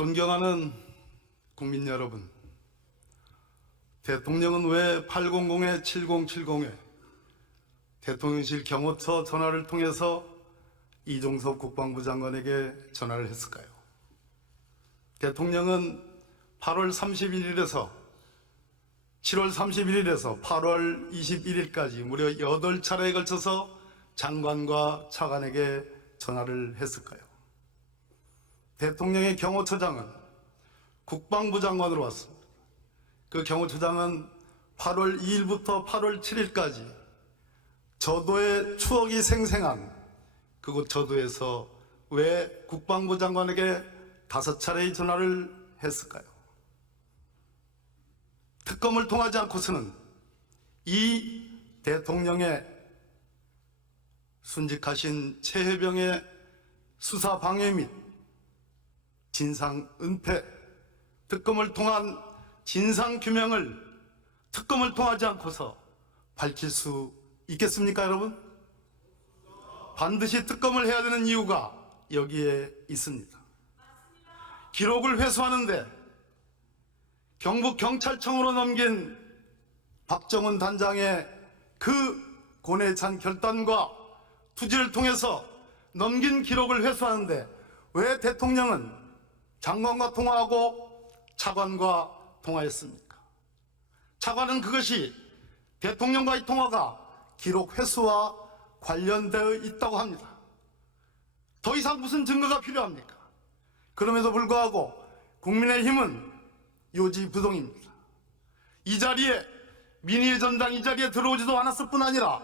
존경하는 국민 여러분, 대통령은 왜 800-7070에 대통령실 경호처 전화를 통해서 이종섭 국방부 장관에게 전화를 했을까요? 대통령은 8월 31일에서 7월 31일에서 8월 21일까지 무려 8차례에 걸쳐서 장관과 차관에게 전화를 했을까요? 대통령의 경호처장은 국방부 장관으로 왔습니다. 그 경호처장은 8월 2일부터 8월 7일까지 저도의 추억이 생생한 그곳 저도에서 왜 국방부 장관에게 5차례의 전화를 했을까요? 특검을 통하지 않고서는 이 대통령의 순직하신 최혜병의 수사 방해 및 진상 은폐, 특검을 통한 진상 규명을 특검을 통하지 않고서 밝힐 수 있겠습니까, 여러분? 반드시 특검을 해야 되는 이유가 여기에 있습니다. 기록을 회수하는데 경북경찰청으로 넘긴 박정훈 단장의 그 고뇌 찬 결단과 투지를 통해서 넘긴 기록을 회수하는데 왜 대통령은 장관과 통화하고 차관과 통화했습니까? 차관은 그것이 대통령과의 통화가 기록 회수와 관련되어 있다고 합니다. 더 이상 무슨 증거가 필요합니까? 그럼에도 불구하고 국민의힘은 요지부동입니다. 이 자리에 민의의 전당 이 자리에 들어오지도 않았을 뿐 아니라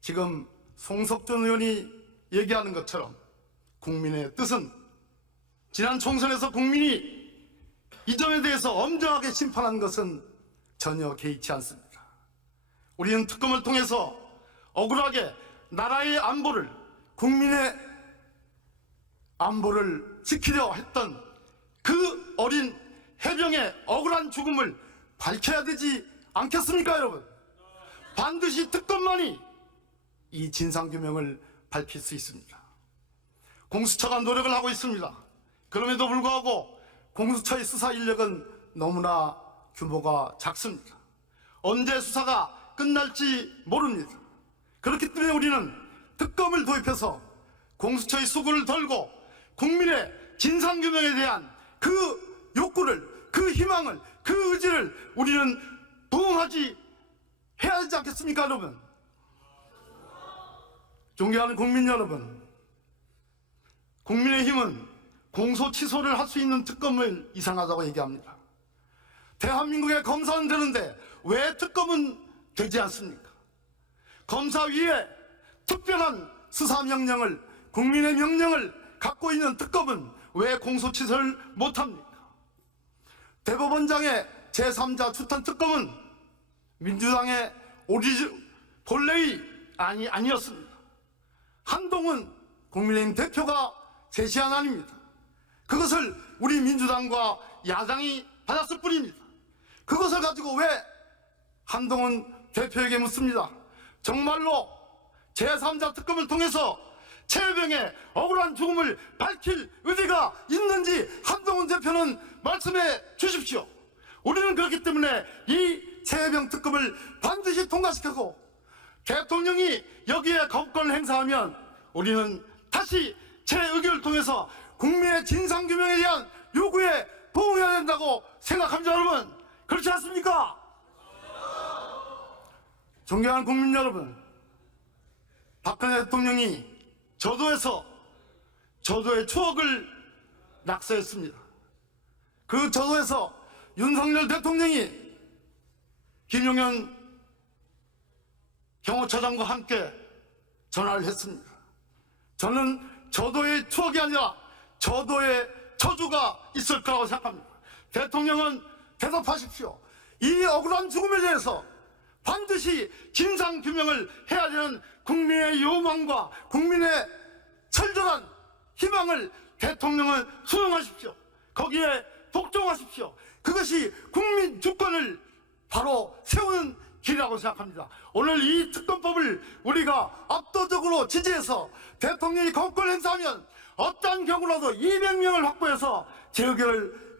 지금 송석준 의원이 얘기하는 것처럼 국민의 뜻은 지난 총선에서 국민이 이 점에 대해서 엄정하게 심판한 것은 전혀 개의치 않습니다. 우리는 특검을 통해서 억울하게 나라의 안보를, 국민의 안보를 지키려 했던 그 어린 해병의 억울한 죽음을 밝혀야 되지 않겠습니까, 여러분? 반드시 특검만이 이 진상규명을 밝힐 수 있습니다. 공수처가 노력을 하고 있습니다. 그럼에도 불구하고 공수처의 수사 인력은 너무나 규모가 작습니다. 언제 수사가 끝날지 모릅니다. 그렇기 때문에 우리는 특검을 도입해서 공수처의 수구를 덜고 국민의 진상규명에 대한 그 욕구를, 그 희망을, 그 의지를 우리는 부응하지 해야 하지 않겠습니까, 여러분? 존경하는 국민 여러분, 국민의힘은 공소 취소를 할 수 있는 특검을 이상하다고 얘기합니다. 대한민국의 검사는 되는데 왜 특검은 되지 않습니까? 검사위에 특별한 수사명령을, 국민의 명령을 갖고 있는 특검은 왜 공소 취소를 못합니까? 대법원장의 제3자 추천 특검은 민주당의 본래의 아니었습니다. 한동훈 국민의힘 대표가 제시한 안입니다. 그것을 우리 민주당과 야당이 받았을 뿐입니다. 그것을 가지고 왜 한동훈 대표에게 묻습니다. 정말로 제3자 특검을 통해서 최혜병의 억울한 죽음을 밝힐 의지가 있는지 한동훈 대표는 말씀해 주십시오. 우리는 그렇기 때문에 이 최혜병 특검을 반드시 통과시키고 대통령이 여기에 거부권을 행사하면 우리는 다시 재의결을 통해서 국민의 진상규명에 대한 요구에 부응해야 된다고 생각합니다, 여러분. 그렇지 않습니까? 존경하는 국민 여러분, 박근혜 대통령이 저도에서 저도의 추억을 낙서했습니다. 그 저도에서 윤석열 대통령이 김용현 경호처장과 함께 전화를 했습니다. 저는 저도의 추억이 아니라 저도의 저주가 있을 거라고 생각합니다. 대통령은 대답하십시오. 이 억울한 죽음에 대해서 반드시 진상규명을 해야 되는 국민의 요망과 국민의 철저한 희망을 대통령은 수용하십시오. 거기에 복종하십시오. 그것이 국민 주권을 바로 세우는 길이라고 생각합니다. 오늘 이 특검법을 우리가 압도적으로 지지해서 대통령이 거부권 행사하면 어떠한 경우라도 200명을 확보해서 재의결을